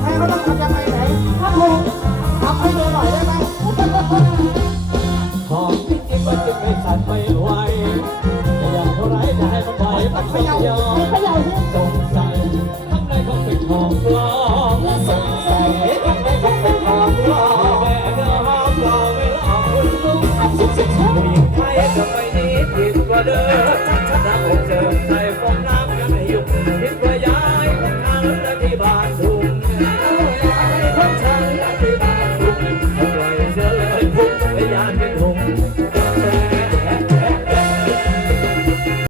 แพ้ก็ต้องทำยังไงไหนถ้าถูกทำให้ดูหน่อยได้ไหมของที่กินมันกิไม่สั่นไม่ไหวอยางเท่าไรจะให้มันไหวมันไยอมสงสัยข้างใเขาเป็นของลอมสงสัยเขาเป็องลอมแม่ก็ห้มรอไม่รอคุลูกสุดงไทยทำไมนี้ผิดกว่เดิม Yeah,